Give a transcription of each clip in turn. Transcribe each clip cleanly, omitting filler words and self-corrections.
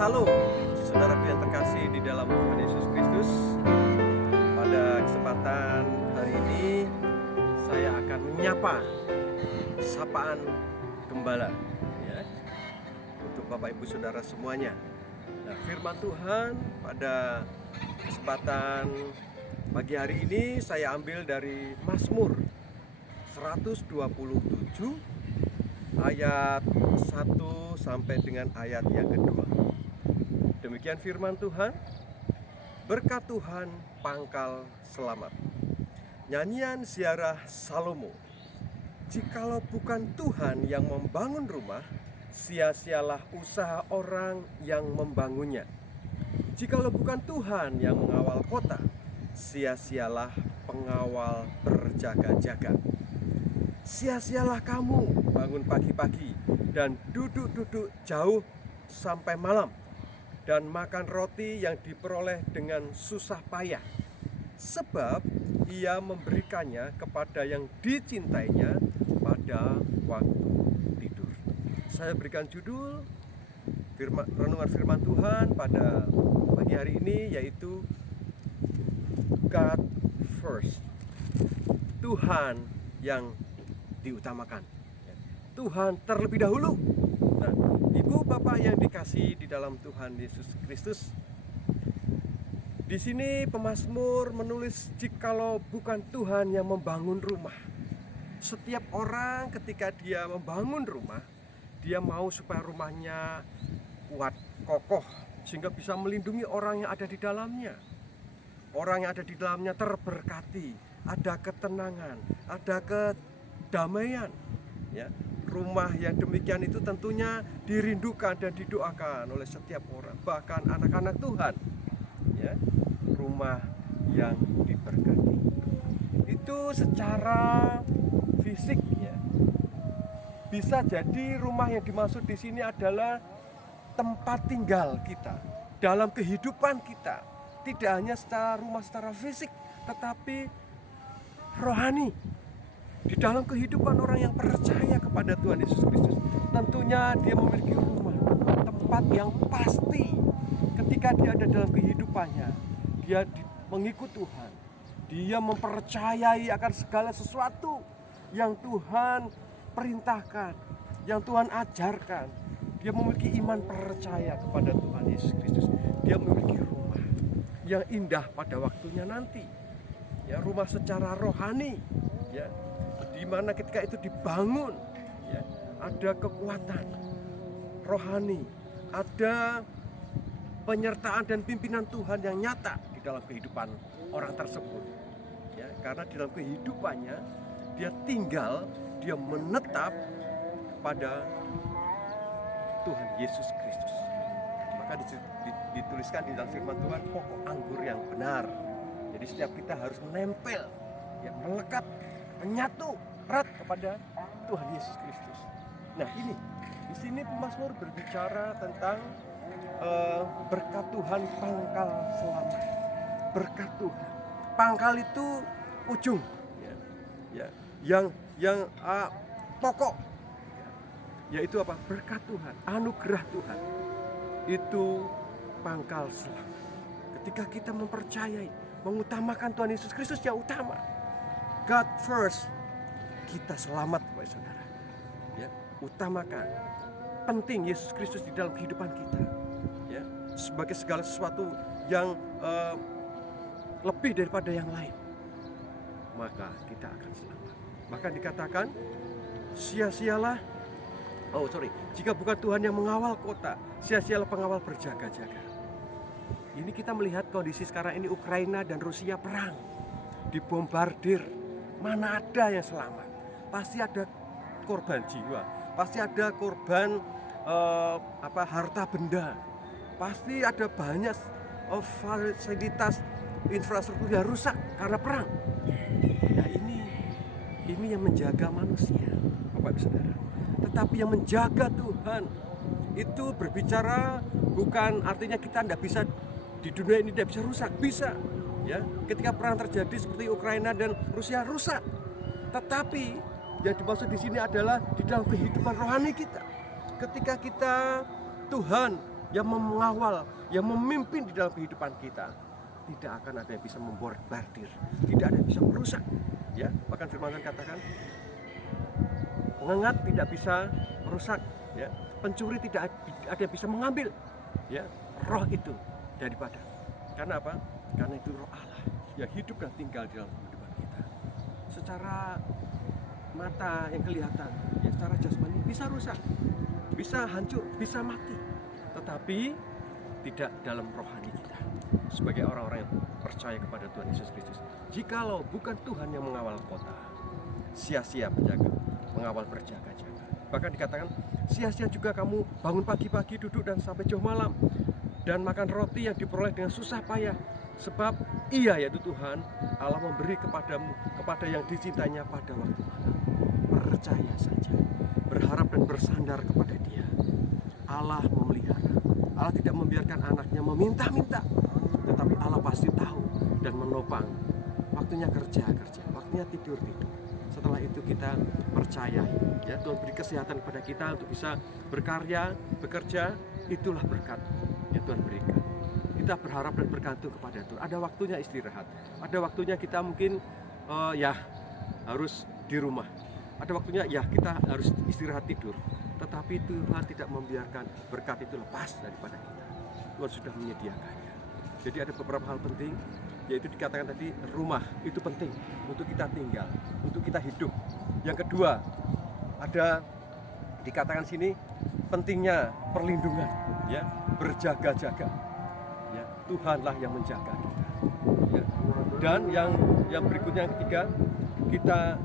Shalom, saudaraku yang terkasih di dalam Tuhan Yesus Kristus. Pada kesempatan hari ini saya akan menyapa sapaan gembala ya, untuk Bapak Ibu Saudara semuanya. Nah, firman Tuhan pada kesempatan pagi hari ini saya ambil dari Mazmur 127 ayat 1 sampai dengan ayat yang kedua. Demikian firman Tuhan. Berkat Tuhan pangkal selamat. Nyanyian ziarah Salomo. Jikalau bukan Tuhan yang membangun rumah, sia-sialah usaha orang yang membangunnya. Jikalau bukan Tuhan yang mengawal kota, sia-sialah pengawal berjaga-jaga. Sia-sialah kamu bangun pagi-pagi dan duduk-duduk jauh sampai malam, dan makan roti yang diperoleh dengan susah payah, sebab ia memberikannya kepada yang dicintainya pada waktu tidur. Saya berikan judul renungan firman Tuhan pada pagi hari ini, yaitu God First. Tuhan yang diutamakan, Tuhan terlebih dahulu. Nah, Ibu Bapak yang dikasihi di dalam Tuhan Yesus Kristus, di sini pemazmur menulis, jikalau bukan Tuhan yang membangun rumah. Setiap orang ketika dia membangun rumah, dia mau supaya rumahnya kuat, kokoh, sehingga bisa melindungi orang yang ada di dalamnya. Orang yang ada di dalamnya terberkati, ada ketenangan, ada kedamaian. Ya, rumah yang demikian itu tentunya dirindukan dan didoakan oleh setiap orang, bahkan anak-anak Tuhan. Ya, rumah yang diberkati itu secara fisik, ya. Bisa jadi rumah yang dimaksud di sini adalah tempat tinggal kita dalam kehidupan kita, tidak hanya secara rumah secara fisik, tetapi rohani. Di dalam kehidupan orang yang percaya kepada Tuhan Yesus Kristus, tentunya dia memiliki rumah, tempat yang pasti. Ketika dia ada dalam kehidupannya, dia mengikut Tuhan, dia mempercayai akan segala sesuatu yang Tuhan perintahkan, yang Tuhan ajarkan. Dia memiliki iman percaya kepada Tuhan Yesus Kristus. Dia memiliki rumah yang indah pada waktunya nanti, ya, rumah secara rohani, ya, di mana ketika itu dibangun, ya, ada kekuatan rohani, ada penyertaan dan pimpinan Tuhan yang nyata di dalam kehidupan orang tersebut, ya, karena di dalam kehidupannya dia tinggal, dia menetap pada Tuhan Yesus Kristus. Maka dituliskan di dalam firman Tuhan, pokok anggur yang benar. Jadi setiap kita harus menempel, ya, melekat, menyatu erat kepada Tuhan Yesus Kristus. Nah, ini di sini pemazmur berbicara tentang berkat Tuhan pangkal selamat. Berkat Tuhan, pangkal itu ujung, ya, yang pokok, yaitu apa? Berkat Tuhan, anugerah Tuhan, itu pangkal selamat. Ketika kita mempercayai, mengutamakan Tuhan Yesus Kristus yang utama, God first, kita selamat, Bapak Saudara. Ya, utamakan, penting Yesus Kristus di dalam kehidupan kita, ya, sebagai segala sesuatu yang lebih daripada yang lain, maka kita akan selamat. Maka dikatakan, jika bukan Tuhan yang mengawal kota, sia-sialah pengawal berjaga-jaga. Ini kita melihat kondisi sekarang ini, Ukraina dan Rusia perang, dibombardir. Mana ada yang selamat? Pasti ada korban jiwa, pasti ada korban harta benda, pasti ada banyak fasilitas infrastruktur yang rusak karena perang. Nah, ini yang menjaga manusia, Bapak Ibu Saudara. Tetapi yang menjaga Tuhan itu berbicara bukan artinya kita tidak bisa di dunia ini tidak bisa rusak, bisa. Ya, ketika perang terjadi seperti Ukraina dan Rusia rusak. Tetapi yang dimaksud di sini adalah di dalam kehidupan rohani kita. Ketika kita Tuhan yang mengawal, yang memimpin di dalam kehidupan kita. Tidak akan ada yang bisa memborbardir, tidak ada yang bisa merusak. Ya, bahkan firman Tuhan katakan, pengengat tidak bisa merusak, ya. Pencuri tidak ada yang bisa mengambil, ya, roh itu daripada. Karena apa? Karena itu roh Allah yang hidup dan tinggal di dalam kehidupan kita. Secara mata yang kelihatan, ya, secara jasmani bisa rusak, bisa hancur, bisa mati, tetapi tidak dalam rohani kita. Sebagai orang-orang yang percaya kepada Tuhan Yesus Kristus, jikalau bukan Tuhan yang mengawal kota, sia-sia penjaga mengawal berjaga-jaga. Bahkan dikatakan, sia-sia juga kamu bangun pagi-pagi, duduk dan sampai jauh malam, dan makan roti yang diperoleh dengan susah payah. Sebab Ia, yaitu Tuhan Allah, memberi kepadamu, kepada yang dicintainya pada waktu malam. Percaya saja, berharap dan bersandar kepada Dia. Allah memelihara. Allah tidak membiarkan anaknya meminta-minta, tetapi Allah pasti tahu dan menopang. Waktunya kerja, waktunya tidur. Setelah itu kita percayai, ya, Tuhan beri kesehatan kepada kita untuk bisa berkarya, bekerja. Itulah berkat yang Tuhan berikan. Kita berharap dan bergantung kepada Tuhan. Ada waktunya istirahat, ada waktunya kita mungkin harus di rumah, ada waktunya kita harus istirahat tidur. Tetapi Tuhan tidak membiarkan berkat itu lepas daripada kita. Tuhan sudah menyediakannya. Jadi ada beberapa hal penting, yaitu dikatakan tadi, rumah itu penting untuk kita tinggal, untuk kita hidup. Yang kedua, ada dikatakan sini pentingnya perlindungan, ya, berjaga-jaga. Ya, Tuhanlah yang menjaga kita. Ya. Dan yang berikutnya, yang ketiga, kita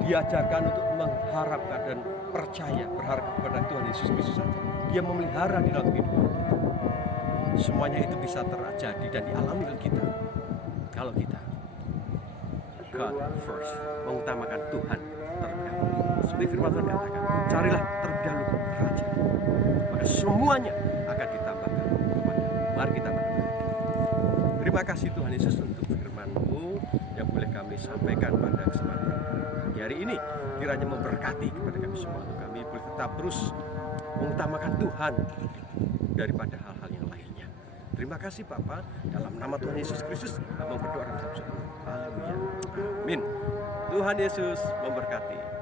diajarkan untuk mengharapkan dan percaya, berharap kepada Tuhan Yesus Kristus saja. Dia memelihara di dalam kehidupan kita. Semuanya itu bisa terjadi dan dialami oleh kita kalau kita God first, mengutamakan Tuhan terlebih dahulu. Seperti firman Tuhan katakan, carilah terlebih dahulu kerajaan, maka semuanya akan ditambahkan kepada. Mari kita berdoa. Terima kasih Tuhan Yesus untuk firman-Mu yang boleh kami sampaikan pada kesempatan di hari ini. Kiranya memberkati kepada kami semua, untuk kami boleh tetap terus mengutamakan Tuhan daripada hal-hal yang lainnya. Terima kasih Bapa, dalam nama Tuhan Yesus Kristus kami berdoa dan satu-satu. Haleluya. Amin. Tuhan Yesus memberkati.